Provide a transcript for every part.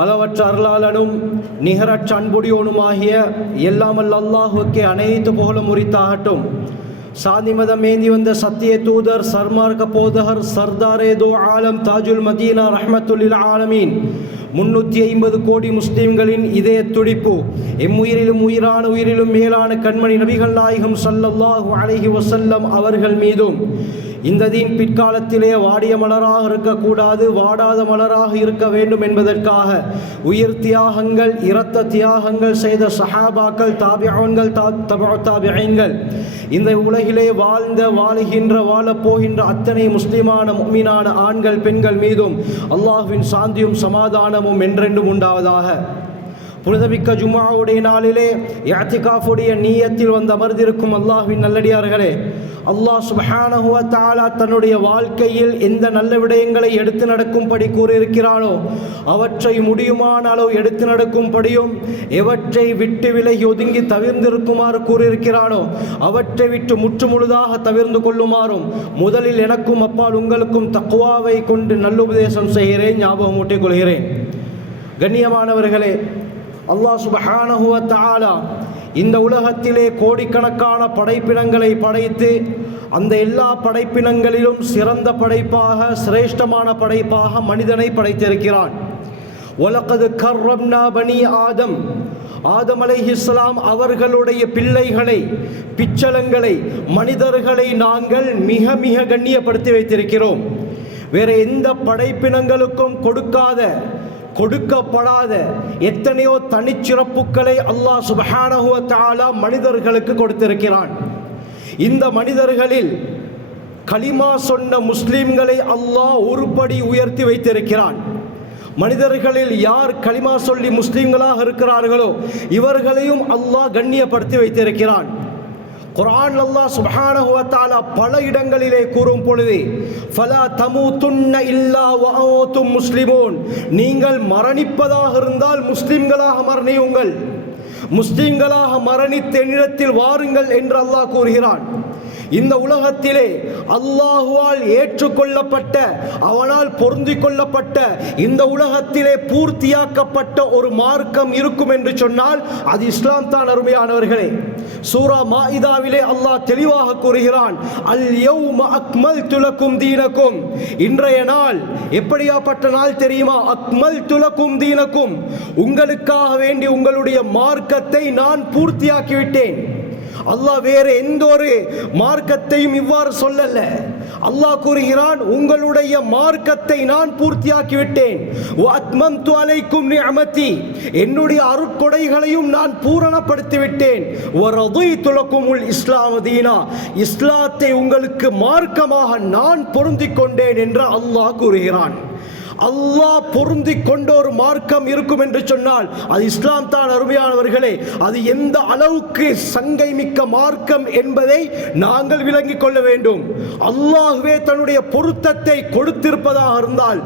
அளவற்ற அருளாளனும் நிகரற்ற அன்புடையோனுமாகிய எல்லாம் வல்ல அல்லாஹ்வுக்கே அனைத்து புகழும் உரித்தாகட்டும். சாந்தி மதம் ஏந்தி வந்த சத்திய தூதர் சர்மார்க்க போதகர் சர்தாரே தோ ஆலம் தாஜுல் மதீனா ரஹ்மத்துல்லில் ஆலமீன் 350 கோடி முஸ்லிம்களின் இதய துடிப்பு எம்முயிரிலும் உயிரான உயிரிலும் மேலான கண்மணி நபிகள் நாயகம் ஸல்லல்லாஹு அலைஹி வஸல்லம் அவர்கள் மீதும் இந்த தீன் பிற்காலத்திலே வாடிய மலராக இருக்கக்கூடாது, வாடாத மலராக இருக்க வேண்டும் என்பதற்காக உயிர் தியாகங்கள், இரத்த தியாகங்கள் செய்த சஹாபாக்கள், தாபிஊன்கள், தபஉ தாபிஈன்கள், இந்த உலகிலே வாழ்ந்த வாழுகின்ற வாழப்போகின்ற அத்தனை முஸ்லிமான முஃமினான ஆண்கள் பெண்கள் மீதும் அல்லாஹ்வின் சாந்தியும் சமாதானமும் என்றென்றும் உண்டாவதாக. புனிதமிக்க ஜும்ஆவுடைய நாளிலே இஅ்திகாஃபுடைய நீயத்தில் வந்து அமர்ந்திருக்கும் அல்லாஹ்வின் நல்லடியார்களே, அல்லாஹ் சுப்ஹானஹு வ தஆலா தன்னுடைய வாழ்க்கையில் எந்த நல்ல விடயங்களை எடுத்து நடக்கும்படி கூறியிருக்கிறானோ அவற்றை முடியுமான அளவு எடுத்து நடக்கும்படியும், எவற்றை விட்டு விலகி ஒதுங்கி தவிர்ந்திருக்குமாறு கூறியிருக்கிறானோ அவற்றை விட்டு முற்றுமுழுதாக தவிர்ந்து கொள்ளுமாறும் முதலில் எனக்கும் அப்பால் உங்களுக்கும் தக்வாவை கொண்டு நல்லுபதேசம் செய்கிறேன், ஞாபகம் ஊட்டிக் கொள்கிறேன். கண்ணியமானவர்களே, அல்லாஹ் சுப்ஹானஹு வ தஆலா இந்த உலகத்திலே கோடிக்கணக்கான படைப்பினங்களை படைத்து அந்த எல்லா படைப்பினங்களிலும் சிறந்த படைப்பாக, சிரேஷ்டமான படைப்பாக மனிதனை படைத்திருக்கிறான். வலகத் கர்ரம்னா பனி ஆதம், ஆதம் அலைஹிஸ்ஸலாம் அவர்களுடைய பிள்ளைகளை, பிச்சலங்களை, மனிதர்களை நாங்கள் மிக மிக கண்ணியப்படுத்தி வைத்திருக்கிறோம். வேறு எந்த படைப்பினங்களுக்கும் கொடுக்கப்படாத எத்தனையோ தனிச்சிறப்புகளை அல்லாஹ் சுப்ஹானஹு வ தஆலா மனிதர்களுக்கு கொடுத்திருக்கிறான். இந்த மனிதர்களில் கலிமா சொன்ன முஸ்லிம்களை அல்லாஹ் ஒருபடி உயர்த்தி வைத்திருக்கிறான். மனிதர்களில் யார் கலிமா சொல்லி முஸ்லிம்களாக இருக்கிறார்களோ இவர்களையும் அல்லாஹ் கண்ணியப்படுத்தி வைத்திருக்கிறான். குர்ஆன் அல்லாஹ் சுப்ஹானஹு வ தஆலா பல இடங்களிலே கூறும் பொழுது ஃபலா தமூதுன்ன இல்லா வ அன்தும் முஸ்லிமூன், நீங்கள் மரணிப்பதாக இருந்தால் முஸ்லிம்களாக மரணியுங்கள், முஸ்லிம்களாக மரணித்த என்னிடத்தில் வாருங்கள் என்று அல்லாஹ் கூறுகிறான். இந்த உலகத்திலே அல்லாஹுவால் ஏற்றுக்கொள்ளப்பட்ட, அவனால் பொருந்தி கொள்ளப்பட்ட, இந்த உலகத்திலே பூர்த்தியாக்கப்பட்ட ஒரு மார்க்கம் இருக்கும் என்று சொன்னால் அது இஸ்லாம் தான். அருமையானவர்களே, சூரா மாஇதாவிலே அல்லாஹ் தெளிவாக கூறுகிறான், அல் யௌம அக்மல்து லக்கும் தீனக்கும், இன்றைய நாள் எப்படியாப்பட்ட நாள் தெரியுமா? அக்மல்து லக்கும் தீனக்கும், உங்களுக்காக வேண்டி உங்களுடைய மார்க்கத்தை நான் பூர்த்தியாக்கிவிட்டேன். அல்லாஹ் வேறு எந்த ஒரு மார்க்கத்தையும் இவ்வாறு சொல்லல. அல்லாஹ் கூறுகிறான், உங்களுடைய மார்க்கத்தை நான் பூர்த்தியாக்கிவிட்டேன். வஅத்மம்து அலைக்கும் நிஅமதி, என்னுடைய அருட்கொடைகளையும் நான் பூரணப்படுத்திவிட்டேன். வரதீது லக்குமுல் இஸ்லாம தீனா, இஸ்லாத்தை உங்களுக்கு மார்க்கமாக நான் பொருந்திக் கொண்டேன் என்று அல்லாஹ் கூறுகிறான். அல்லாஹ் பொருந்தி கொண்ட ஒரு மார்க்கம் இருக்கும் என்று சொன்னால் அது இஸ்லாம் தான். அருமையானவர்களே, அது எந்த அளவுக்கு சங்கை மிக்க மார்க்கம் என்பதை நாங்கள் விளங்கிக் கொள்ள வேண்டும். அல்லாஹ்வே தன்னுடைய பொருத்தத்தை கொடுத்திருப்பதாக இருந்தால்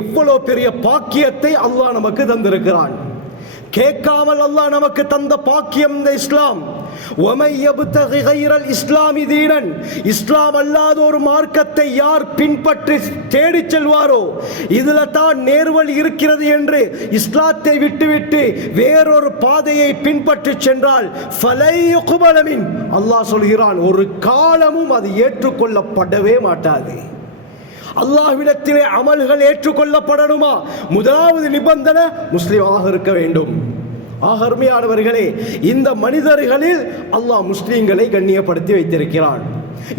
எவ்வளவு பெரிய பாக்கியத்தை அல்லாஹ் நமக்கு தந்திருக்கிறான். கேட்காமல் அல்லாஹ் நமக்கு தந்த பாக்கியம் இந்த இஸ்லாம். وَمَنْ يَبْتَغِ غَيْرَ الْإِسْلَامِ دِينًا, இஸ்லாம் அல்லாத ஒரு மார்க்கத்தை யார் பின்பற்றி தேடிச் செல்வாரோ, இதில் தான் நேர்வழி இருக்கிறது என்று இஸ்லாத்தை விட்டுவிட்டு வேறொரு பாதையை பின்பற்றி சென்றால் ஃபலை யுக்பல மின், அல்லாஹ் சொல்கிறான், ஒரு காலமும் அது ஏற்றுக்கொள்ளப்படவே மாட்டாது. அல்லாஹ்விடத்திலே அமல்கள் ஏற்றுக்கொள்ளப்படணுமா? முதலாவது நிபந்தனை முஸ்லிமாக இருக்க வேண்டும். அருமையானவர்களே, இந்த மனிதர்களில் அல்லாஹ் முஸ்லீம்களை கண்ணியப்படுத்தி வைத்திருக்கிறான்.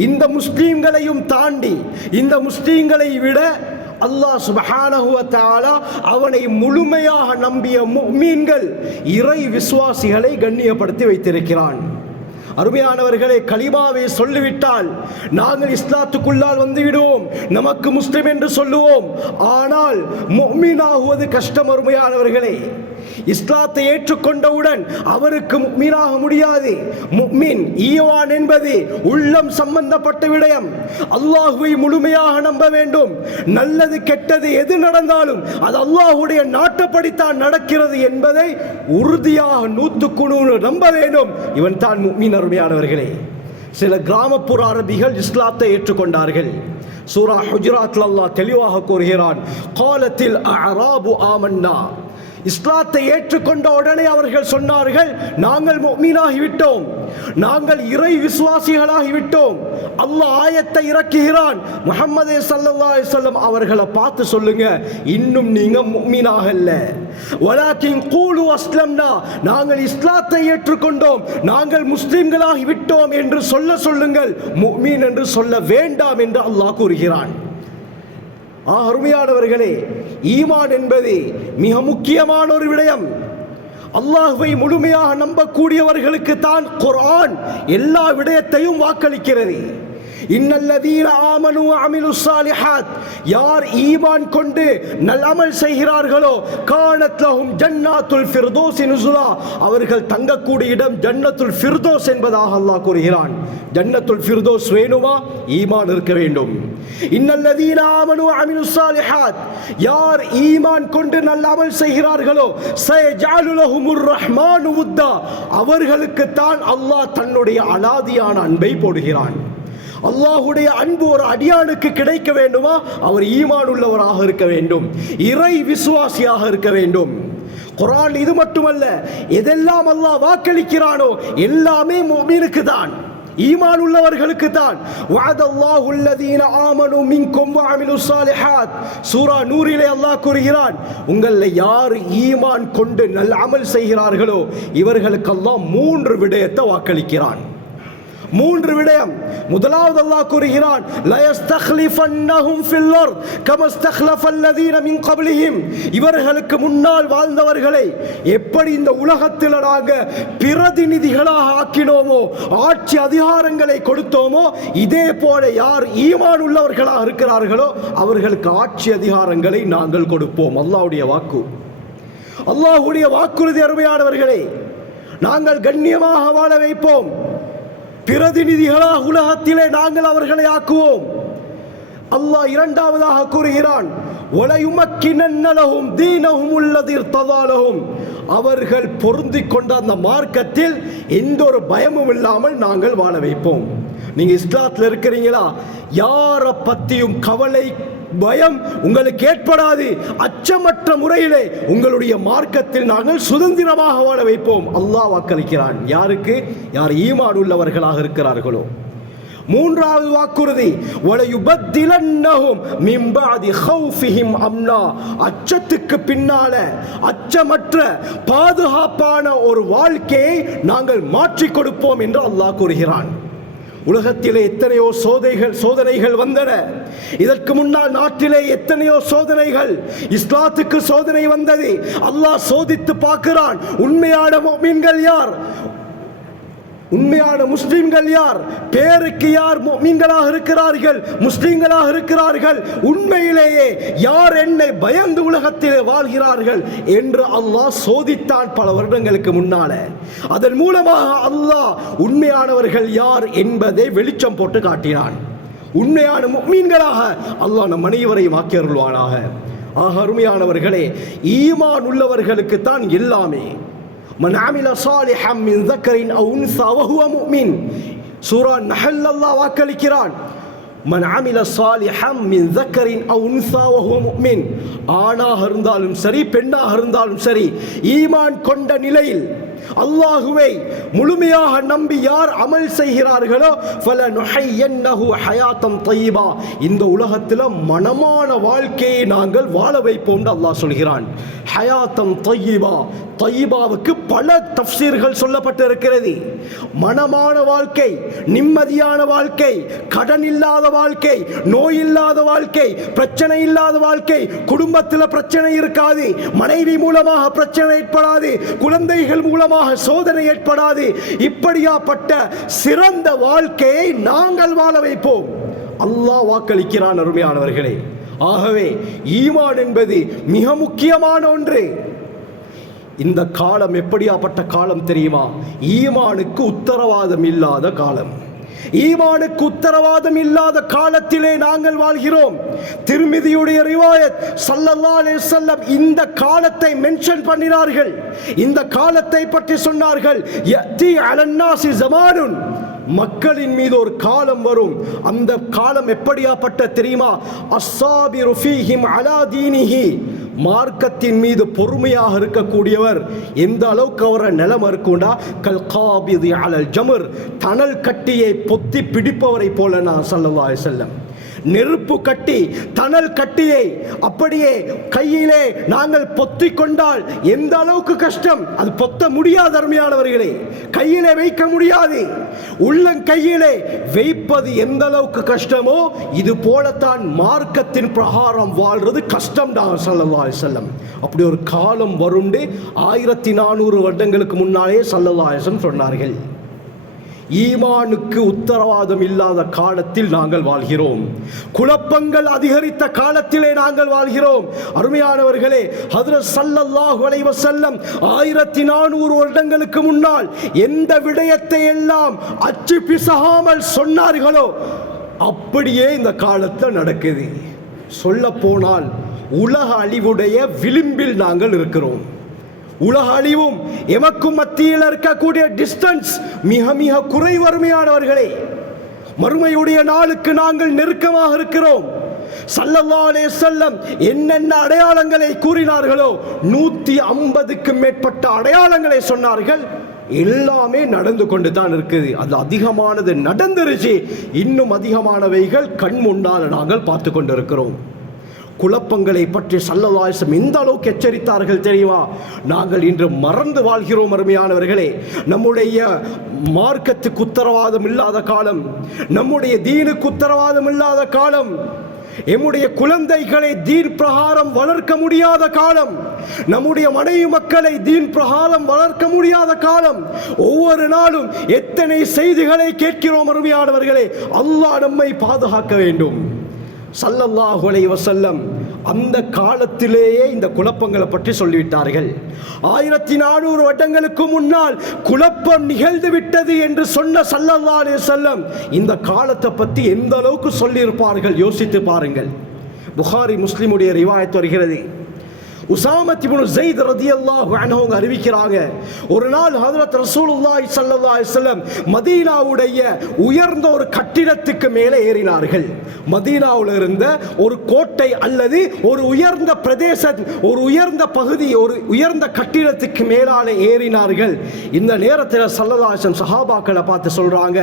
இந்த முஸ்லீம்களையும் தாண்டி, இந்த முஸ்லீம்களை விட அல்லாஹ் சுப்ஹானஹு வ தஆலா அவனை முழுமையாக நம்பிய முஃமின்கள், இறை விசுவாசிகளை கண்ணியப்படுத்தி வைத்திருக்கிறான். அருமையானவர்களே, கலிமாவை சொல்லிவிட்டால் நாங்கள் இஸ்லாத்துக்குள்ளால் வந்து விடுவோம், நமக்கு முஸ்லிம் என்று சொல்லுவோம். ஆனால் முஃமினாகுவது கஷ்டம். அருமையானவர்களே, இஸ்லாத்தை ஏற்றுக்கொண்டவுடன் அவருக்கு முஃமினாக முடியாது. முஃமின், ஈமான் என்பது உள்ளம் சம்பந்தப்பட்ட விடயம். அல்லாஹ்வை முழுமையாக நம்ப வேண்டும். நல்லது கெட்டது எது நடந்தாலும் அது அல்லாஹ்வுடைய நாட்டப்படித்தான் நடக்கிறது என்பதை உறுதியாக 100% நம்ப வேண்டும். இவன் தான் முஃமின். அருமையானவர்களே, சில கிராமப்புற அரபிகள் இஸ்லாத்தை ஏற்றுக்கொண்டார்கள். சூரா ஹுஜராத்ல அல்லாஹ் தெளிவாக கூறுகிறான், காலத்தில் அஅராபு ஆமன்னா, இஸ்லாத்தை ஏற்றுக்கொண்ட உடனே அவர்கள் சொன்னார்கள், நாங்கள் முஃமினாகிவிட்டோம், நாங்கள் இறை விசுவாசிகளாகிவிட்டோம். அல்லாஹ் ஆயத்தை இறக்குகிறான். முஹம்மதே ஸல்லல்லாஹு அலைஹி வஸல்லம் அவர்களை பார்த்து சொல்லுங்க, இன்னும் நீங்க முஃமினாகல்ல. வலாக்கின் கூலு அஸ்லம்னா, நாங்கள் இஸ்லாத்தை ஏற்றுக்கொண்டோம், நாங்கள் முஸ்லிம்களாகி விட்டோம் என்று சொல்லுங்கள், முஃமின் என்று சொல்ல வேண்டாம் என்று அல்லாஹ் கூறுகிறான். அருமையானவர்களே, ஈமான் என்பது மிக முக்கியமான ஒரு விடயம். அல்லாஹ்வை முழுமையாக நம்பக்கூடியவர்களுக்கு தான் குர்ஆன் எல்லா விடயத்தையும் வாக்களிக்கிறது. இன்னல்லதீன ஆமனு வஅமிலு ஸாலிஹாத், யார் ஈமான் கொண்டு நல்லமல் செய்கிறார்களோ, கானத் லஹும் ஜன்னாத்துல் ஃபிர்தௌஸ் நுஸுலா, அவர்கள் தங்கக்கூடிய இடம் ஜன்னத்துல் ஃபிர்தௌஸ் என்பதாக அல்லாஹ் கூறுகிறான். ஜன்னத்துல் ஃபிர்தௌஸ் வேணுமா? ஈமான் இருக்க வேண்டும். இன்னல்லதீன ஆமனு வஅமிலு ஸாலிஹாத், யார் ஈமான் கொண்டு நல்லமல் செய்கிறார்களோ, சயஜஅலு லஹுமுர் ரஹ்மானு வுத்தா, அவர்களுக்கு தான் அல்லாஹ் தன்னுடைய அலாதியான அன்பை போடுகிறான். அல்லாஹ்வுடைய அன்பு ஒரு அடியானுக்கு கிடைக்க வேண்டுமா? அவர் ஈமான் உள்ளவராக இருக்க வேண்டும், இறை விசுவாசியாக இருக்க வேண்டும். குர்ஆன் இது மட்டுமல்ல, எதெல்லாம் அல்லாஹ் வாக்களிக்கிறானோ எல்லாமே முஃமினுக்கு தான், ஈமான் உள்ளவர்களுக்கு தான். வஅதல்லாஹு அல்லதீன ஆமனு மின்கும் வஅமிலு ஸாலிஹாத், சூரா நூரிலே அல்லாஹ் கூறுகிறான், உங்களில் யார் ஈமான் கொண்டு நல்ல அமல் செய்கிறார்களோ இவர்களுக்கு அல்லாஹ் 3 விடயத்தை வாக்களிக்கிறான். 3 விடயம். முதலாவது அல்லாஹ் கூறுகிறான், லா யஸ்தக்லிஃபன்னஹும் ஃபில் அர்த் கமா இஸ்தக்லஃபல்லதீன மின் கப்லிஹிம், இவர்களுக்கு முன்னால் வாழ்ந்தவர்களை எப்படி இந்த உலகத்தில் நாங்கள் பிரதிநிதிகளாக ஆக்கினோமோ, ஆட்சி அதிகாரங்களை கொடுத்தோமோ, இதே போல யார் ஈமான் உள்ளவர்களாக இருக்கிறார்களோ அவர்களுக்கு ஆட்சி அதிகாரங்களை நாங்கள் கொடுப்போம். அல்லாஹ்வுடைய வாக்கு, அல்லாஹ்வுடைய வாக்குறுதி. அருமையானவர்களே, நாங்கள் கண்ணியமாக வாழ வைப்போம், பிரதிநிதிகளாக உலகத்திலே நாங்கள் அவர்களை ஆக்குவோம். அல்லாஹ் இரண்டாவதாக கூறுகிறான், வலயுமக்கினன்ன லஹும் தீனஹும் அல்லதீ இர்ததா லஹும், அவர்கள் பொருந்திக் கொண்ட அந்த மார்க்கத்தில் எந்த ஒரு பயமும் இல்லாமல் நாங்கள் வாழ வைப்போம். நீங்க இஸ்லாத்தில் இருக்கிறீங்களா? யாரை பற்றியும் கவலை பயம் உங்களுக்கு ஏற்படாது. அச்சமற்ற முறையிலே உங்களுடைய மார்க்கத்தில் நாங்கள் சுதந்திரமாக வாழ வைப்போம். அல்லாஹ் வாக்களிக்கிறான். யாருக்கு? யார் ஈமான் உள்ளவர்களாக இருக்கிறார்களோ. மூன்றாவது வாக்குறுதி, வலயுபத்திலன்னஹும் மின் பஅதி ஹௌஃபிஹிம் அம்னா, அச்சத்துக்கு பின்னால அச்சமற்ற பாதுகாப்பான ஒரு வாழ்க்கையை நாங்கள் மாற்றிக் கொடுப்போம் என்று அல்லாஹ் கூறுகிறான். உலகத்திலே எத்தனையோ சோதனைகள் வந்தன. இதற்கு முன்னால் நாட்டிலே எத்தனையோ சோதனைகள், இஸ்லாத்துக்கு சோதனை வந்தது. அல்லாஹ் சோதித்து பார்க்கிறான், உண்மையான முஃமின்கள் யார், உண்மையான முஸ்லிம்கள் யார், பேருக்கு யார் முஃமின்களாக இருக்கிறார்கள், முஸ்லிம்களாக இருக்கிறார்கள், உண்மையிலேயே யார் என்னை பயந்து உலகத்திலே வாழ்கிறார்கள் என்று அல்லாஹ் சோதித்தான் பல வருடங்களுக்கு முன்னால. அதன் மூலமாக அல்லாஹ் உண்மையானவர்கள் யார் என்பதை வெளிச்சம் போட்டு காட்டினான். உண்மையான முஃமின்களாக அல்லாஹ் நம் அனைவரையும் ஆக்கி அருள்வானாக. ஆக அருமையானவர்களே, ஈமான் உள்ளவர்களுக்கு தான் எல்லாமே. மன் அமில சாலிஹம் மின் ذكرٍ أو أنثى وهو مؤمن, சூரா நஹல் அல்லாஹ் வாக்களிக்கிறான், மன் அமில சாலிஹம் மின் ذكرٍ أو أنثى وهو مؤمن, ஆணாக இருந்தாலும் சரி பெண்ணாக இருந்தாலும் சரி, ஈமான் கொண்ட நிலையில் அல்லாஹுவை முழுமையாக நம்பி யார் அமல் செய்கிறார்களோ, ஃபலனுஹய்யன்னஹு ஹயாத்தன் தய்யிபா, இந்த உலகத்தில் மனமான வாழ்க்கையை நாங்கள் வாழ வைப்போம் என்று அல்லாஹ் சொல்கிறான். ஹயாத்தன் தய்யிபா, தய்யிபாவுக்கு பல தஃப்சீர்கள் சொல்லப்பட்டிருக்கிறது. மனமான வாழ்க்கை, நிம்மதியான வாழ்க்கை, கடன் இல்லாத வாழ்க்கை, நோய் இல்லாத வாழ்க்கை, பிரச்சனை இல்லாத வாழ்க்கை, குடும்பத்தில் பிரச்சனை இருக்காது, மனைவி மூலமாக பிரச்சனை ஏற்படாது, குழந்தைகள் மூலமாக சோதனை ஏற்படாது. இப்படியாப்பட்ட சிறந்த வாழ்க்கையை நாங்கள் வாழ வைப்போம். அல்லாஹ் வாக்களிக்கிறான். அருமையானவர்களே, ஆகவே ஈமான் என்பது மிக முக்கியமான ஒன்று. இந்த காலம் எப்படியாப்பட்ட காலம் தெரியுமா? ஈமானுக்கு உத்தரவாதம் இல்லாத காலம். ஈமானுக்கு உத்தரவாதம் இல்லாத காலத்திலே நாங்கள் வாழ்கிறோம். திர்மிதியுடைய ரிவாயத், ஸல்லல்லாஹு அலைஹி வஸல்லம் இந்த காலத்தை மென்ஷன் பண்ணினார்கள். இந்த காலத்தை பற்றி சொன்னார்கள், யதி அலன்னாசி ஜமானுன், மக்களின் மீது ஒரு காலம் வரும். அந்த காலம் எப்படியாப்பட்ட தெரியுமா? அஸ்ஸாபிரு ஃபீஹிம் அலா தீனிஹி, மார்க்கத்தின் மீது பொறுமையாக இருக்கக்கூடியவர் எந்த அளவுக்கு அவரை நிலம் இருக்குண்டா கல் காபிதி அலல் ஜமர், தணல் கட்டியை பொத்தி பிடிப்பவரை போல நான் ஸல்லல்லாஹு அலைஹி வஸல்லம். நெருப்பு கட்டி தணல் கட்டியை அப்படியே கையிலே நாங்கள் பொத்தி கொண்டால் எந்த அளவுக்கு கஷ்டம், அது பொத்த முடியாது அருமையானவர்களே, கையிலே வைக்க முடியாது. உள்ளங்கையிலே வைப்பது எந்த அளவுக்கு கஷ்டமோ இது போலத்தான் மார்க்கத்தின் பிரகாரம் வாழ்றது கஷ்டம் தான் ஸல்லல்லாஹு அலைஹி வஸல்லம். அப்படி ஒரு காலம் வருண்டு 1400 வருடங்களுக்கு முன்னாலே ஸல்லல்லாஹு அலைஹி வஸல்லம் சொன்னார்கள். ஈமானுக்கு உத்தரவாதம் இல்லாத காலத்தில் நாங்கள் வாழ்கிறோம். குழப்பங்கள் அதிகரித்த காலத்திலே நாங்கள் வாழ்கிறோம். அருமையானவர்களே, ஹஜ்ரத் ஸல்லல்லாஹு அலைஹி வஸல்லம் 1400 வருடங்களுக்கு முன்னால் எந்த விடயத்தை எல்லாம் அச்சு பிசகாமல் சொன்னார்களோ அப்படியே இந்த காலத்தில் நடக்குது. சொல்ல போனால் உலக அழிவுடைய விளிம்பில் நாங்கள் இருக்கிறோம். உலக அழிவும் எமக்கும் மத்தியில் இருக்கக்கூடிய டிஸ்டன்ஸ் மிக மிக குறைவு அருமையானவர்களே. மறுமையுடைய நாளுக்கு நாங்கள் நெருக்கமாக இருக்கிறோம். ஸல்லல்லாஹு அலைஹி வஸல்லம் என்னென்ன அடையாளங்களை கூறினார்களோ 150க்கு மேற்பட்ட அடையாளங்களை சொன்னார்கள். எல்லாமே நடந்து கொண்டு தான் இருக்குது. அது அதிகமானது நடந்துருச்சு, இன்னும் அதிகமானவைகள் கண் முன்னால் நாங்கள் பார்த்து கொண்டு இருக்கிறோம். குழப்பங்களை பற்றி ஸல்லல்லாஹு அலைஹி வஸல்லம் எந்த அளவுக்கு எச்சரித்தார்கள் தெரியுமா? நாங்கள் இன்று மறந்து வாழ்கிறோம் அருமையானவர்களே. நம்முடைய மார்க்கத்துக்கு உத்தரவாதம் இல்லாத காலம், நம்முடைய தீனுக்கு உத்தரவாதம் இல்லாத காலம், எம்முடைய குழந்தைகளை தீன் பிரகாரம் வளர்க்க முடியாத காலம், நம்முடைய மனைவி மக்களை தீன் பிரகாரம் வளர்க்க முடியாத காலம். ஒவ்வொரு நாளும் எத்தனை செய்திகளை கேட்கிறோம் அருமையானவர்களே. அல்லாஹ் நம்மை பாதுகாக்க வேண்டும். ஸல்லல்லாஹு அலைஹி வஸல்லம் அந்த காலத்திலேயே இந்த குழப்பங்களை பற்றி சொல்லிவிட்டார்கள். 1400 வருடங்களுக்கு முன்னால் குழப்பம் நிகழ்ந்து விட்டது என்று சொன்ன ஸல்லல்லாஹு அலைஹி வஸல்லம் இந்த காலத்தை பற்றி எந்த அளவுக்கு சொல்லியிருப்பார்கள் யோசித்து பாருங்கள். புகாரி முஸ்லிமுடைய ரிவாயத் வருகிறது. உஸாமத் இப்னு ஸைத் ரலியல்லாஹு அன்ஹு அறிவிக்கிறாங்க, ஒரு நாள் ஹஜ்ரத் ரசூலுல்லாஹி ஸல்லல்லாஹு அலைஹி வஸல்லம் மதீனாவுடைய உயர்ந்த ஒரு கட்டிடத்துக்கு மேலே ஏறினார்கள். மதீனாவில் இருந்த ஒரு கோட்டை அல்லது ஒரு உயர்ந்த பிரதேசம், ஒரு உயர்ந்த பகுதி, ஒரு உயர்ந்த கட்டிடத்துக்கு மேலாலே ஏறினார்கள். இந்த நேரத்தில் ஸல்லல்லாஹு அலைஹி வஸல்லம் சஹாபாக்களை பார்த்து சொல்றாங்க,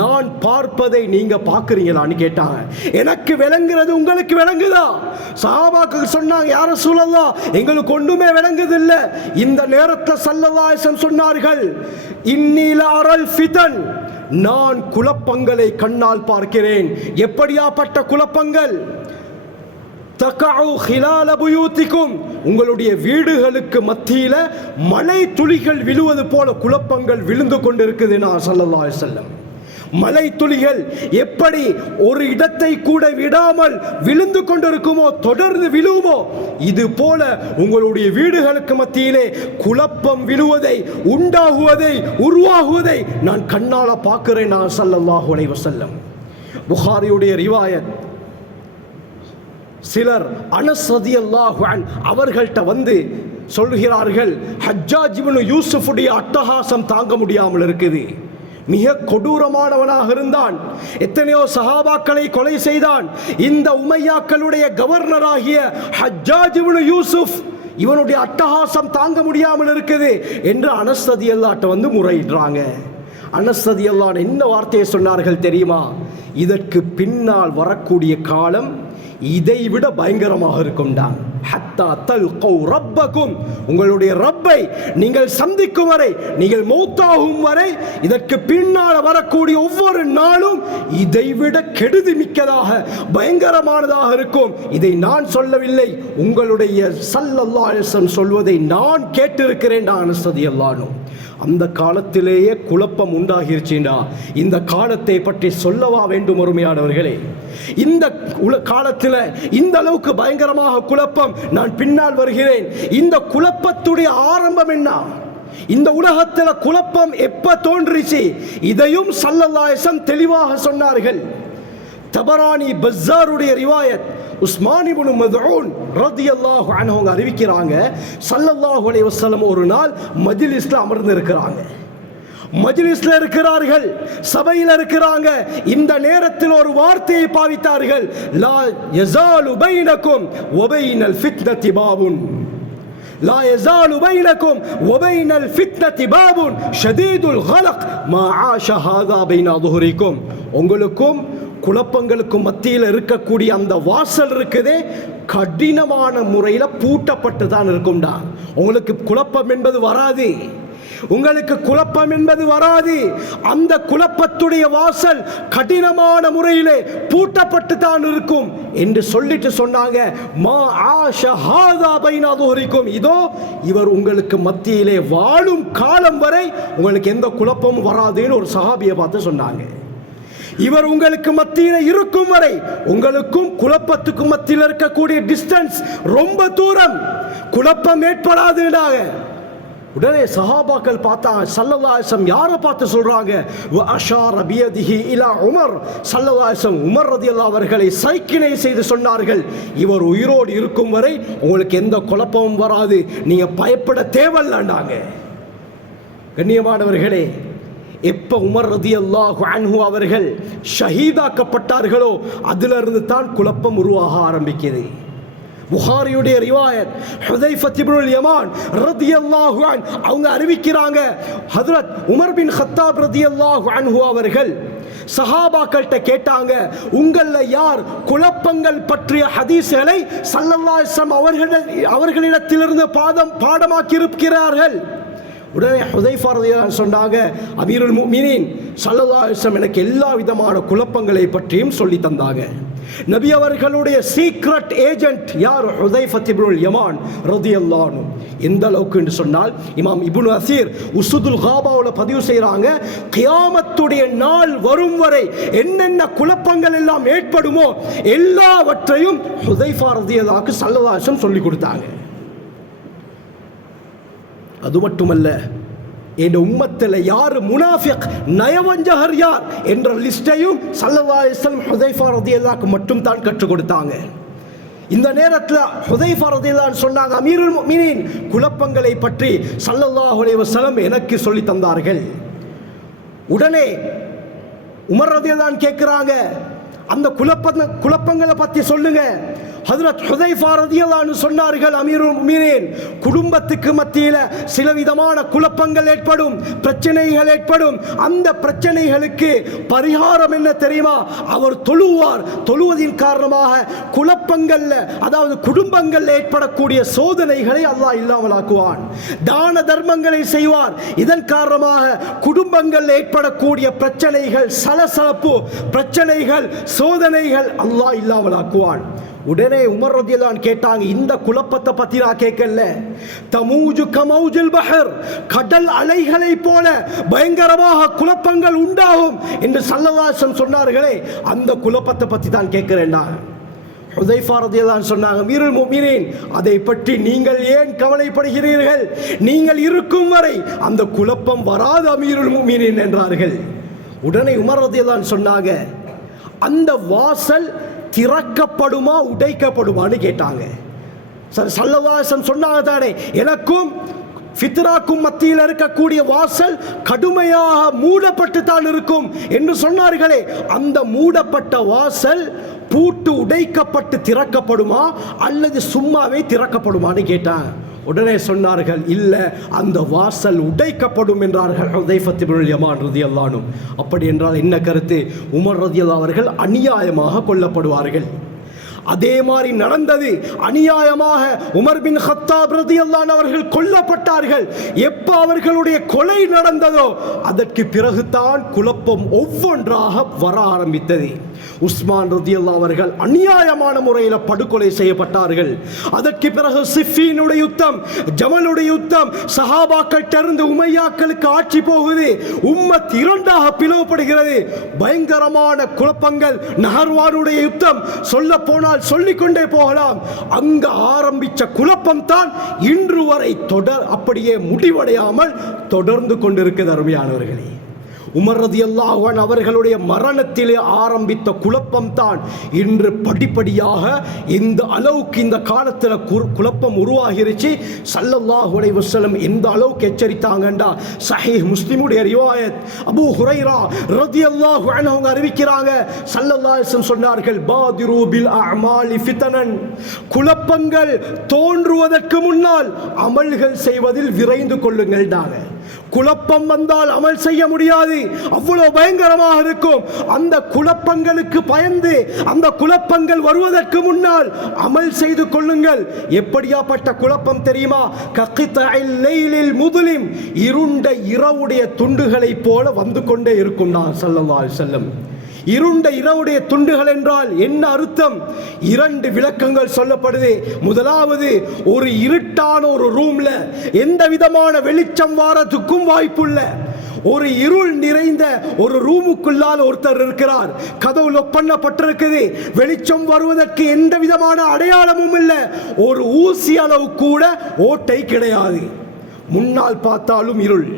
நான் பார்ப்பதை நீங்க பார்க்குறீங்களான்னு கேட்டாங்க. எனக்கு விளங்குறது உங்களுக்கு விளங்குதா? சஹாபாக்கள் சொன்னாங்க, யா ரசூலல்லாஹ் எங்களுக்கு ஒன்றுமே விளங்குதில்லை. இந்த நேரத்தில் ஸல்லல்லாஹு அலைஹி வஸல்லம் சொன்னார்கள், இன்னி லா அரல் ஃபிதன், நான் குழப்பங்களை கண்ணால் பார்க்கிறேன். எப்படியாப்பட்ட குழப்பங்கள்? தகஉ ஹிலால புயூத்திக்கும், உங்களுடைய வீடுகளுக்கு மத்தியில மழை துளிகள் விழுவது போல குழப்பங்கள் விழுந்து கொண்டிருக்குது. நான் ஸல்லல்லாஹு அலைஹி வஸல்லம் மலை துளிகள் எப்படி ஒரு இடத்தை கூட விடாமல் விழுந்து கொண்டிருக்குமோ, தொடர்ந்து விழுவுமோ, இது போல உங்களுடைய வீடுகளுக்கு மத்தியிலே குழப்பம் விழுவதை, உண்டாகுவதை, உருவாகுவதை நான் கண்ணால பார்க்கிறேன். நான் ஸல்லல்லாஹு அலைஹி வஸல்லம். புகாரியுடைய ரிவாயத். சிலர் அனஸ் ரலியல்லாஹு அன்ஹு அவர்கள்ட்ட வந்து சொல்கிறார்கள், ஹஜ்ஜாஜ் இப்னு யூசுஃபுடைய அட்டகாசம் தாங்க முடியாமல் இருக்குது. மிக கொடூரமானவனாக இருந்தான். எத்தனையோ சஹாபாக்களை கொலை செய்தான். இந்த உமையாக்களுடைய கவர்னராகிய ஹஜ்ஜாஜ் இப்னு யூசுஃப், இவனுடைய அட்டகாசம் தாங்க முடியாமல் இருக்குது என்று அனஸ் ரலியல்லாஹு வந்து முறையிடுறாங்க. அனஸ் ரலியல்லாஹு என்ன வார்த்தையை சொன்னார்கள் தெரியுமா? இதற்கு பின்னால் வரக்கூடிய காலம் இதைவிட பயங்கரமாக இருக்கும்தான். ஹத்தா தல்கௌ ரப்பக்கும், உங்களுடைய ரப்பை நீங்கள் சந்திக்கும் வரை, நீங்கள் மௌத்தாகும் வரை, இதற்கு பின்னால் வரக்கூடிய ஒவ்வொரு நாளும் இதைவிட கெடுதி மிக்கதாக, பயங்கரமானதாக இருக்கும். இதை நான் சொல்லவில்லை, உங்களுடைய ஸல்லல்லாஹு அலைஹி வஸல்லம் சொல்வதை நான் கேட்டிருக்கிறேன். அனஸ் ரலியல்லாஹு அந்த காலத்திலேயே குழப்பம் உண்டாகிருச்சுண்டா இந்த காலத்தை பற்றி சொல்லவா வேண்டும் அருமையானவர்களே? இந்த காலத்தில் இந்த அளவுக்கு பயங்கரமாக குழப்பம். நான் பின்னால் வருகிறேன். இந்த குழப்பத்துடைய ஆரம்பம் என்ன? இந்த உலகத்தில் குழப்பம் எப்ப தோன்றிச்சு? இதையும் ஸல்லல்லாஹு அலைஹி வஸல்லம் தெளிவாக சொன்னார்கள். தபரானி பஸாருடைய ரிவாயத். உஸ்மான் இப்னு மத்ஊன் ரலியல்லாஹு அன்ஹு அறிவிக்கிறாங்க, ஸல்லல்லாஹு அலைஹி வஸல்லம் ஒரு நாள் மஜ்லிஸ்ல அமர்ந்து இருக்கிறாங்க. மஜ்லிஸ்ல இருக்கிறார்கள், சபையில் இருக்கிறாங்க. இந்த நேரத்தில் ஒரு வார்த்தையை பாவித்தார்கள், லா யஸாலு பைனக்கும் வ பைனல் ஃபித்னதி பாபுன். லா யஸாலு பைனக்கும் வ பைனல் ஃபித்னதி பாபுன் ஷதீதுல் கலக் மா ஆஷ ஹாதா பைன ظهரிக்கும். உங்களுக்கும் குழப்பங்களுக்கும் மத்தியில் இருக்கக்கூடிய அந்த வாசல் இருக்குதே, கடினமான முறையில் பூட்டப்பட்டு தான் இருக்கும்டா. உங்களுக்கு குழப்பம் என்பது வராது, உங்களுக்கு குழப்பம் என்பது வராது. அந்த குழப்பத்துடைய வாசல் கடினமான முறையிலே பூட்டப்பட்டு தான் இருக்கும் என்று சொல்லிட்டு சொன்னாங்க, மா ஆஷ ஹாதா பைன ظهரிக்கும். இதோ இவர் உங்களுக்கு மத்தியிலே வாழும் காலம் வரை உங்களுக்கு எந்த குழப்பமும் வராதுன்னு ஒரு சஹாபியை பார்த்து சொன்னாங்க. இவர் உங்களுக்கு மத்தியில் இருக்கும் வரை உங்களுக்கும் குழப்பத்துக்கும் மத்தியில் இருக்கக்கூடிய டிஸ்டன்ஸ் ரொம்ப தூரம், குழப்பம் ஏற்படாதுடாக. உடனே சஹாபாக்கள் பார்த்தாங்க, ஸல்லல்லாஹு அலைஹி வஸல்லம் யாரை பார்த்து சொல்றாங்க, வ அஷார பியதிஹி இலா உமர். ஸல்லல்லாஹு அலைஹி வஸல்லம் உமர் ரலியல்லாஹு அவர்களை சைக்கினை செய்து சொன்னார்கள், இவர் உயிரோடு இருக்கும் வரை உங்களுக்கு எந்த குழப்பமும் வராது, நீங்க பயப்பட தேவையில்லைண்டாங்க. கண்ணியமானவர்களே, எப்ப உமர் ரலியல்லாஹு அன்ஹு அவர்கள் ஷஹீதாக்கப்பட்டார்களோ அதிலிருந்து தான் குழப்பம் உருவாக ஆரம்பிக்கிறது. புகாரியுடைய ரிவாயத், ஹுதைஃபத் இப்னுல் யமான் ரலியல்லாஹு அன்ஹு அவங்க அறிவிக்கிறாங்க, ஹஜ்ரத் உமர் பின் கத்தாப் ரலியல்லாஹு அன்ஹு அவர்கள் சஹாபாக்கள்கிட்ட கேட்டாங்க, உங்கள யார் குழப்பங்கள் பற்றிய ஹதீஸ்களை ஸல்லல்லாஹு அலைஹி வஸல்லம் அவர்களிடத்திலிருந்து பாடமாக்கி இருக்கிறார்கள்? உடனே ஹுதைஃபா ரலியல்லாஹு சொன்னாங்க, அமீருல் முஃமினீன் ஸல்லல்லாஹு அலைஹி வஸல்லம் எனக்கு எல்லா விதமான குழப்பங்களை பற்றியும் சொல்லி தந்தாங்க. நபி அவர்களுடைய சீக்ரெட் ஏஜென்ட் யார்? ஹுதைஃபத் இப்னுல் யமான் ரலியல்லாஹு அன்ஹு. எந்த அளவுக்கு என்று சொன்னால், இமாம் இப்னு அசீர் உஸ்துல் காபாவுல பதிவு செய்கிறாங்க, கியாமத்துடைய நாள் வரும் வரை என்னென்ன குழப்பங்கள் எல்லாம் ஏற்படுமோ எல்லாவற்றையும் ஹுதைஃபா ரலியல்லாஹு ஸல்லல்லாஹு அலைஹி வஸல்லம் சொல்லி கொடுத்தாங்க. அது மட்டுமல்ல, இந்த உம்மத்தில் யார் முனாஃபிக், நயவஞ்சகர் யார் என்ற லிஸ்டையும் ஸல்லல்லாஹு அலைஹி வஸல்லம் ஹுதைஃபா ரலியல்லாஹு மட்டும் தான் கற்றுக் கொடுத்தாங்க. இந்த நேரத்தில் ஹுதைஃபா ரலியல்லாஹு சொன்னாங்க, அமீருல் முஃமினீன் குழப்பங்களை பற்றி ஸல்லல்லாஹு அலைஹி வஸல்லம் எனக்கு சொல்லி தந்தார்கள். உடனே உமர் ரலியல்லாஹு கேட்கிறாங்க, அந்த குழப்பங்களை பற்றி சொல்லுங்க. ஹஜ்ரத் ஹுதைஃபா ரலியல்லாஹு அன்ஹு சொன்னார்கள், அமீருல் முஃமினீன் குடும்பத்துக்கு மத்தியில் சில விதமான குழப்பங்கள் ஏற்படும், பிரச்சனைகள் ஏற்படும். அந்த பிரச்சனைகளுக்கு பரிகாரம் என்ன தெரியுமா? அவர் தொழுவார். தொழுவதின் காரணமாக குழப்பங்கள்ல, அதாவது குடும்பங்கள் ஏற்படக்கூடிய சோதனைகளை அல்லாஹ் இல்லாமலாக்குவான். தான தர்மங்களை செய்வார். இதன் காரணமாக குடும்பங்கள் ஏற்படக்கூடிய பிரச்சனைகள், சலசலப்பு பிரச்சனைகள், சோதனைகள் அல்லாஹ் இல்லாமலாக்குவான். உடனே உமர் ரலியல்லாஹு அன்ஹு கேட்டாங்க, இந்த குழப்பத்தை பத்தி நான் கேட்கல, தமூஜு கமௌஜில் பஹர், கடல் அலைகளை போல பயங்கரமாக குழப்பங்கள் உண்டாகும் என்று ஸல்லல்லாஹு அலைஹி வஸல்லம் சொன்னார்களே, அந்த குழப்பத்தை பத்தி தான் கேட்கிறேன்டா. ஹுதைஃபா ரலியல்லாஹு அன்ஹு சொன்னாங்க, அமீருல் முஃமினீன் அதை பற்றி நீங்கள் ஏன் கவலைப்படுகிறீர்கள்? நீங்கள் இருக்கும் வரை அந்த குழப்பம் வராது அமீருல் முஃமினீன் என்றார்கள். உடனே உமர் ரலியல்லாஹு அன்ஹு சொன்னாங்க, அந்த வாசல் திறக்கப்படுமா உடைக்கப்படுமான்னு கேட்டாங்க. சரி, ஸல்லல்லாஹு அலைஹி வஸல்லம் சொன்னாங்க தானே, எனக்கும் ஃபித்ராக்கும் மத்தியில் இருக்கக்கூடிய வாசல் கடுமையாக மூடப்பட்டு தான் இருக்கும் என்று சொன்னார்களே, அந்த மூடப்பட்ட வாசல் பூட்டு உடைக்கப்பட்டு திறக்கப்படுமா அல்லது சும்மாவே திறக்கப்படுமான்னு கேட்டாங்க. உடனே சொன்னார்கள், இல்ல, அந்த வாசல் உடைக்கப்படும் என்றார்கள் ஹுதைஃபத் இப்னுல் யமான் ரலியல்லாஹு அன்ஹு. அப்படி என்றால் என்ன கருத்து? உமர் ரலியல்லாஹு அவர்கள் அநியாயமாக கொல்லப்படுவார்கள். அதே மாதிரி நடந்தது. அநியாயமாக உமர் பின் கத்தாப் ரலியல்லாஹு அன்ஹு அவர்கள் கொல்லப்பட்டார்கள். எப்ப அவர்களுடைய கொலை நடந்ததோ அதற்கு பிறகுதான் குழப்பம் ஒவ்வொன்றாக வர ஆரம்பித்தது. உஸ்மான் ரலியல்லாஹு அவர்கள் அநியாயமான முறையில் படுகொலை செய்யப்பட்டார்கள். அதற்கு பிறகு சிஃபீனுடைய யுத்தம், ஜமலுடைய யுத்தம், சஹாபாக்கள் இருந்து உமையாக்களுக்கு ஆட்சி போகுது. உம்மத் இரண்டாக பிளவுபடுகிறது. பயங்கரமான குழப்பங்கள். நஹர்வானுடைய யுத்தம், சொல்ல போனால் சொல்லிக்கொண்டே போகலாம். அங்க ஆரம்பிச்ச குழப்பம் தான் இன்று வரை அப்படியே முடிவடையாமல் தொடர்ந்து கொண்டிருக்கிறது. அருமையானவர்களே, உமர் ரலியல்லாஹு அன்ஹு அவர்களுடைய மரணத்திலே ஆரம்பித்த குழப்பம் தான் இன்று படிப்படியாக இந்த அளவுக்கு இந்த காலத்தில் குழப்பம் உருவாகிருச்சு. ஸல்லல்லாஹு அலைஹி வஸல்லம் எந்த அளவுக்கு எச்சரித்தாங்கண்டா, சஹீஹ் முஸ்லிமுடைய ரிவாயத் அபூ ஹுரைரா ரலியல்லாஹு அன்ஹு அவங்க அறிவிக்கிறாங்க, ஸல்லல்லாஹு அலைஹி வஸல்லம் சொன்னார்கள், பாதிரு பில் அஅமாலி ஃபிதனன், குழப்பங்கள் தோன்றுவதற்கு முன்னால் அமல்கள் செய்வதில் விரைந்து கொள்ளுங்கள். குழப்பம் வந்தால் அமல் செய்ய முடியாது, அவ்வளவு பயங்கரமாக இருக்கும். அந்த குழப்பங்களுக்கு பயந்து அந்த குழப்பங்கள் வருவதற்கு முன்னால் அமல் செய்து கொள்ளுங்கள். எப்படியாப்பட்ட குழப்பம் தெரியுமா? ககிதஇல் லைலில் முதுலிம், இருண்ட இரவுடைய துண்டுகளை போல வந்து கொண்டே இருக்கும். ஸல்லல்லாஹு அலைஹி வஸல்லம், இருண்ட இரவுடைய துண்டுகள் என்றால் என்ன அர்த்தம்? இரண்டு விளக்கங்கள் சொல்லப்படுது. முதலாவது, ஒரு இருட்டான ஒரு ரூம்ல எந்த விதமான வெளிச்சம் வாரத்துக்கும் வாய்ப்புள்ள ஒரு இருள் நிறைந்த ஒரு ரூமுக்குள்ளால் ஒருத்தர் இருக்கிறார். கதவு லொக் பண்ணப்பட்டிருக்குது. வெளிச்சம் வருவதற்கு எந்த விதமான அடையாளமும் இல்லை. ஒரு ஊசி அளவு கூட ஓட்டை கிடையாது. முன்னால் பார்த்தாலும் இருள்,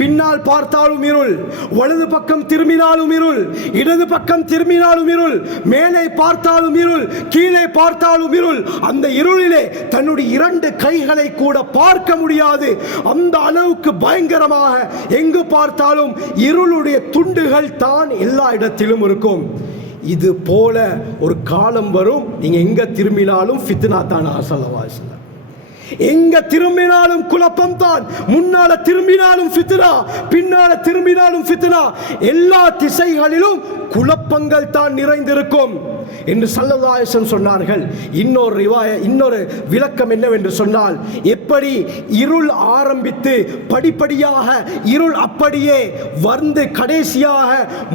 பின்னால் பார்த்தாலும் இருள், வலது பக்கம் திரும்பினாலும் இருள், இடது பக்கம் திரும்பினாலும் இருள், மேலே பார்த்தாலும் இருள், கீழே பார்த்தாலும் இருள். அந்த இருளிலே தன்னுடைய இரண்டு கைகளை கூட பார்க்க முடியாது. அந்த அளவுக்கு பயங்கரமாக எங்கு பார்த்தாலும் இருளுடைய துண்டுகள் தான் எல்லா இடத்திலும் இருக்கும். இது போல ஒரு காலம் வரும், நீங்க எங்க திரும்பினாலும் ஃபித்னா தான். ஸல்லல்லாஹு அலைஹி வஸல்லம், எங்க திரும்பினாலும் குழப்பம் தான். முன்னால திரும்பினாலும் ஃபித்னா, பின்னால திரும்பினாலும் ஃபித்னா. எல்லா திசைகளிலும் குழப்பங்கள் தான் நிறைந்திருக்கும் என்று ஸல்லல்லாஹு அலைஹி வஸல்லம் சொன்னார்கள். இன்னொரு விளக்கம் என்னவென்று சொன்னால், எப்படி இருள் ஆரம்பித்து படிப்படியாக இருள் அப்படியே வந்து கடைசியாக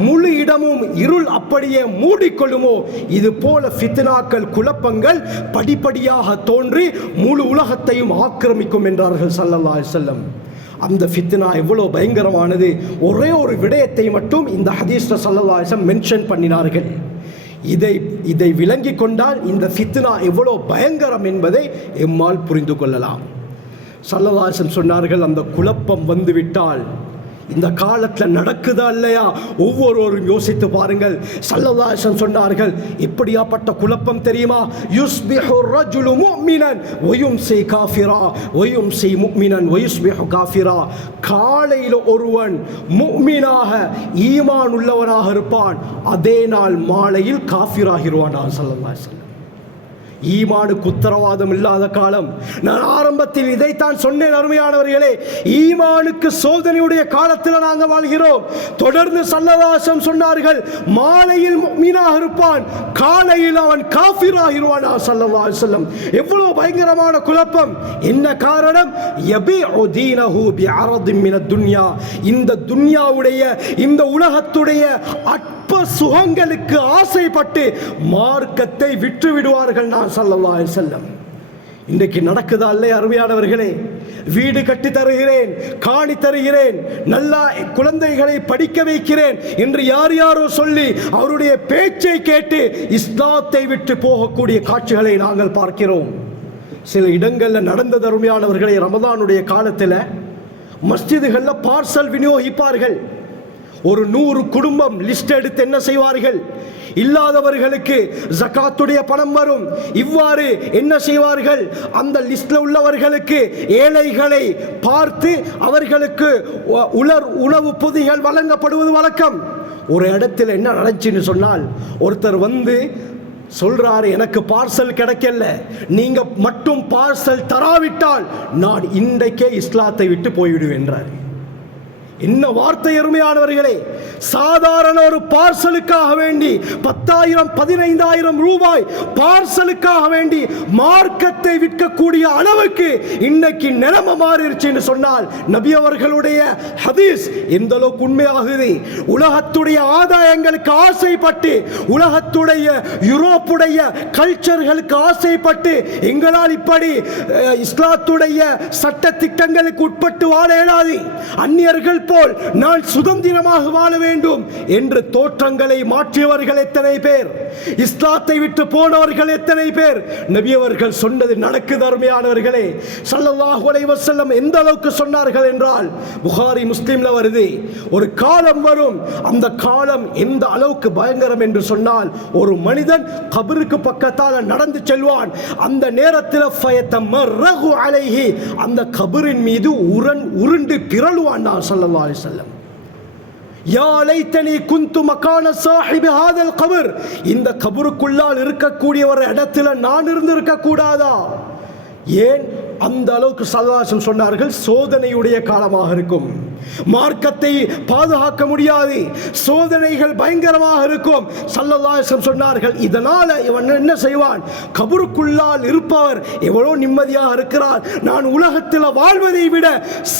முழு இடமும் இருள் அப்படியே மூடிக்கொள்ளுமோ, இது போல ஃபித்னாக்கள், குழப்பங்கள் படிப்படியாக தோன்றி முழு உலகத்தையும் ஆக்கிரமிக்கும் என்றார்கள் ஸல்லல்லாஹு அலைஹி வஸல்லம். அந்த ஃபித்னா எவ்வளவு பயங்கரமானது. ஒரே ஒரு விடயத்தை மட்டும் இந்த ஹதீஸ்ல ஸல்லல்லாஹு அலைஹி வஸல்லம் மென்ஷன் பண்ணினார்கள். இதை விளங்கி கொண்டால் இந்த ஃபித்னா எவ்வளவு பயங்கரம் என்பதை எம்மால் புரிந்து கொள்ளலாம். ஸல்லல்லாஹு அலைஹி வஸல்லம் சொன்னார்கள், அந்த குழப்பம் வந்துவிட்டால் இந்த காலத்தில் நடக்குதா இல்லையா ஒவ்வொருவரும் யோசித்து பாருங்கள். ஸல்லல்லாஹு அலைஹி வஸல்லம் சொன்னார்கள், எப்படியாப்பட்ட குழப்பம் தெரியுமா? யுஸ்பிஹு ரஜுலு முஃமினன் வயும்சி காஃபிரா வயும்சி முஃமினன் வயுஸ்பிஹு காஃபிரா. காலையில் ஒருவன் முஃமினாக ஈமான் உள்ளவனாக இருப்பான், அதே நாள் மாலையில் காஃபிராகிடுவான். ஸல்லல்லாஹு அலைஹி வஸல்லம், ஈமானுக்கு உத்தரவாதம் இல்லாத காலம். நான் ஆரம்பத்தில் இதைத்தான் சொன்னேன் அருமையானவர்களே, ஈமானுக்கு சோதனையுடைய காலத்தில் நாங்கள் வாழ்கிறோம். தொடர்ந்து ஸல்லல்லாஹு அலைஹி வஸல்லம் சொன்னார்கள், மாலையில் முஃமினாக இருப்பான், காலையில் அவன் காஃபிராகிடுவான். ஸல்லல்லாஹு அலைஹி வஸல்லம், எவ்வளவு பயங்கரமான குழப்பம். என்ன காரணம்? யபீஉ தீனஹு பிஅரதின் மினத் துன்யா, இந்த துன்யாவுடைய இந்த உலகத்துடைய அற்ப சுகங்களுக்கு ஆசைப்பட்டு மார்க்கத்தை விற்று விடுவார்கள். ஸல்லல்லாஹு அலைஹி வஸல்லம், இன்றைக்கு நடக்குதா இல்லையா அருமையானவர்களே? வீடு கட்டி தருகிறேன், காணி தருகிறேன், நல்லா குழந்தைகளை படிக்க வைக்கிறேன் என்று யார் யாரோ சொல்லி அவருடைய பேச்சை கேட்டு இஸ்லாத்தை விட்டு போகக்கூடிய காட்சிகளை நாங்கள் பார்க்கிறோம். சில இடங்களில் நடந்தது அருமையானவர்களே, ரமதானுடைய காலத்தில் மஸ்ஜிதுகளில் பார்சல் விநியோகிப்பார்கள். ஒரு 100 குடும்பம் லிஸ்ட் எடுத்து என்ன செய்வார்கள்? இல்லாதவர்களுக்கு ஜகாத்துடைய பணம் வரும். இவ்வாறு என்ன செய்வார்கள்? அந்த லிஸ்ட்ல உள்ளவர்களுக்கு, ஏழைகளை பார்த்து அவர்களுக்கு உணவு பொதிகள் வழங்கப்படுவது வழக்கம். ஒரு இடத்துல என்ன நடந்துச்சுன்னு சொன்னால், ஒருத்தர் வந்து சொல்றாரு, எனக்கு பார்சல் கிடைக்கல, நீங்க மட்டும் பார்சல் தராவிட்டால் நான் இன்றைக்கே இஸ்லாத்தை விட்டு போய்விடுவேன் என்றார். என்ன வார்த்தை அருமையானவர்களே! சாதாரண ஒரு பார்சலுக்காக வேண்டி 10,000 15,000 ரூபாய் பார்சலுக்காக வேண்டி மார்க்கத்தை விற்கக்கூடிய அளவுக்கு இன்னைக்கு நிலைமை மாறிடுச்சு என்று சொன்னால், நபி அவர்களுடைய ஹதீஸ் எந்த அளவுக்கு உண்மையாகுது. உலகத்துடைய ஆதாயங்களுக்கு ஆசைப்பட்டு, உலகத்துடைய யூரோப்புடைய கல்ச்சர்களுக்கு ஆசைப்பட்டு, எங்களால் இப்படி இஸ்லாத்துடைய சட்ட திட்டங்களுக்கு உட்பட்டு வாழ இயலாது, அந்நியர்கள் போல் நான் சுதந்திரமாக வாழ வேண்டும் என்று தோற்றங்களை மாற்றியவர்கள் எத்தனை பேர், இஸ்லாத்தை விட்டு போனவர்கள் எத்தனை பேர். நபி அவர்கள் சொன்னது நடக்குது அருமையானவர்களே. ஸல்லல்லாஹு அலைஹி வஸல்லம் எந்த அளவுக்கு சொன்னார்கள் என்றால், புகாரி முஸ்லிம்ல வருது, ஒரு காலம் வரும், அந்த காலம் எந்த அளவுக்கு பயங்கரம் என்று சொன்னால், ஒரு மனிதன் கபருக்கு பக்கத்தால் நடந்து செல்வான். அந்த நேரத்தில் ஃபயத்தமர்ரகு அலைஹி, அந்த கபரின் மீது உருண்டு பிறழுவான். ஸல்லல்லாஹு அலைஹி வஸல்லம், யா லைத்தனி குந்து மகான சாஹிபி ஹாதல் கபர், இந்த கபருக்குள்ளால் இருக்கக்கூடிய ஒரு இடத்துல நான் இருந்திருக்க கூடாதா? ஏன் அந்த அளவுக்கு ஸல்லல்லாஹு சொன்னார்கள், சோதனையுடைய காலமாக இருக்கும், மார்க்கத்தை பாதுகாக்க முடியாது, சோதனைகள் பயங்கரமாக இருக்கும். ஸல்லல்லாஹு சொன்னார்கள், இதனால இவன் என்ன செய்வான், கபருக்குள்ளால் இருப்பவர் எவ்வளவு நிம்மதியாக இருக்கிறார், நான் உலகத்தில் வாழ்வதை விட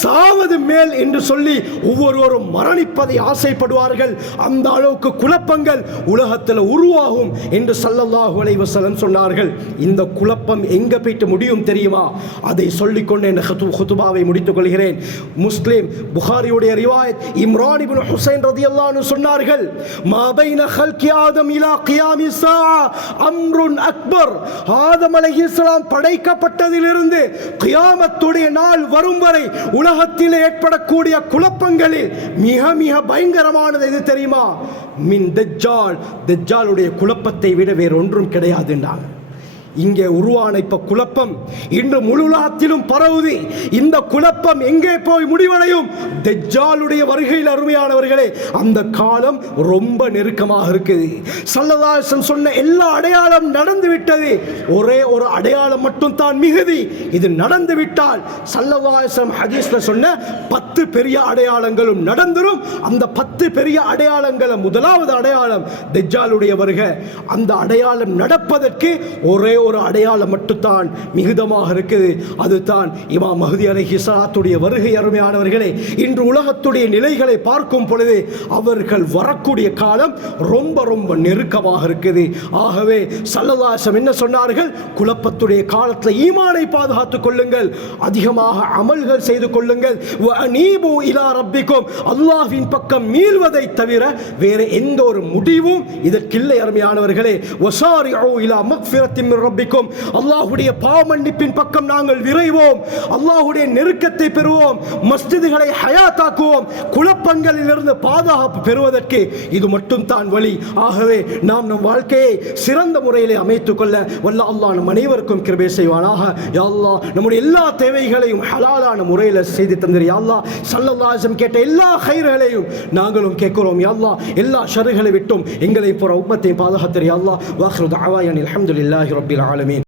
சாவது மேல் என்று சொல்லி ஒவ்வொருவரும் மரணிப்பதை ஆசைப்படுவார்கள். அந்த அளவுக்கு குழப்பங்கள் உலகத்தில் உருவாகும் என்று ஸல்லல்லாஹு அலைஹி வஸல்லம் சொன்னார்கள். இந்த குழப்பம் எங்க போயிட்டு முடியும் தெரியுமா? அதை சொல்லிக்கொண்டு என் ஹுதுபாவை முடித்துக் கொள்கிறேன். முஸ்லிம் புகாரியுடைய ரிவாயத், இம்ரான் இப்னு ஹுசைன் ரலியல்லாஹு அன்ஹு சொன்னார்கள், மா பைன ஹல்கி ஆதம் இலா கியாமி ஸாஅ அம்ருன் அக்பர், ஆதம் அலைஹிஸ்ஸலாம் படைக்கப்பட்டதிலிருந்து கியாமத்துடைய நாள் வரும் வரை உலகத்தில் ஏற்படக்கூடிய குழப்பங்களில் மிக மிக பயங்கரமானது எது தெரியுமா? மின் தஜ்ஜால், தஜ்ஜாலுடைய குழப்பத்தை விட வேறொன்றும் கிடையாது என்றாங்க. இங்கே உருவான இப்ப குழப்பம் இன்று முழு உலகத்திலும் பரவுது. இந்த குழப்பம் எங்கே போய் முடிவடையும்? தஜ்ஜாலுடைய வருகையில் அருமையானவர்களே, அந்த காலம் ரொம்ப நெருக்கமாக இருக்குது. ஸல்லல்லாஹு அலைஹி வஸல்லம் சொன்ன எல்லா அடையாளம் நடந்து விட்டது, ஒரே ஒரு அடையாளம் மட்டும் தான் மிகுதி. இது நடந்து விட்டால் ஸல்லல்லாஹு அலைஹி வஸல்லம் ஹதீஸ்ல சொன்ன 10 பெரிய அடையாளங்களும் நடந்துரும். அந்த 10 பெரிய அடையாளங்கள், முதலாவது அடையாளம் தஜ்ஜாலுடைய வருகை. அந்த அடையாளம் நடப்பதற்கு ஒரே ஒரு அடையாளம் மட்டும்தான் மிகுதமாக இருக்குது, அதுதான் இமாம் மஹ்தி அலைஹிஸ்ஸலாத்துடைய வருகை. அருமையானவர்களே, இன்று உலகத்துடைய நிலைகளை பார்க்கும் பொழுது அவர்கள் வரக்கூடிய காலம் ரொம்ப ரொம்ப நெருக்கமாக இருக்குது. ஆகவே ஸல்லல்லாஹு அலைஹி வஸல்லம் என்ன சொன்னார்கள்? குழப்பத்துடைய காலத்தில் ஈமானை பாதுகாத்துக் கொள்ளுங்கள், அதிகமாக அமல்கள் செய்து கொள்ளுங்கள். வஅனீபு இலா ரப்பிக்கும், அல்லாஹ்வின் பக்கம் மீள்வதை தவிர வேற எந்த ஒரு முடிவும் இதற்கில்லை. அருமையானவர்களே, வஸாரிஉ இலா மக்ஃபிரத்தின் மின் ரப்பிக்கும், அல்லாஹ்வுடைய பாவ மன்னிப்பின் பக்கம் நாங்கள் விரைவோம், அல்லாஹ்வுடைய நெருக்கத்தை பெறுவோம், மஸ்ஜிதுகளை ஹயாத்தாக்குவோம். குழப்பங்களில் இருந்து பாதுகாப்பு பெறுவதற்கு இது மட்டும் தான் வழி. ஆகவே நாம் நம் வாழ்க்கையை சிறந்த முறையில் அமைத்துக் கொள்ள வல்ல அல்லாஹ் நம் அனைவருக்கும் கிருபை செய்வானாக. யா அல்லாஹ், நம்முடைய எல்லா தேவைகளையும் ஹலாலான முறையில் செய்து தந்திரு. யா அல்லாஹ், ஸல்லல்லாஹு அலைஹி வஸல்லம் கேட்ட எல்லா கைர்களையும் நாங்களும் கேட்கிறோம். யா அல்லாஹ், எல்லா ஷர்களை விட்டும் எங்களை போற உம்மத்தை பாதுகாத்திரு. யா அல்லாஹ், வாஹிரு தஅவானா அல்ஹம்துலில்லாஹி ரப்பில் ஆலமீன்.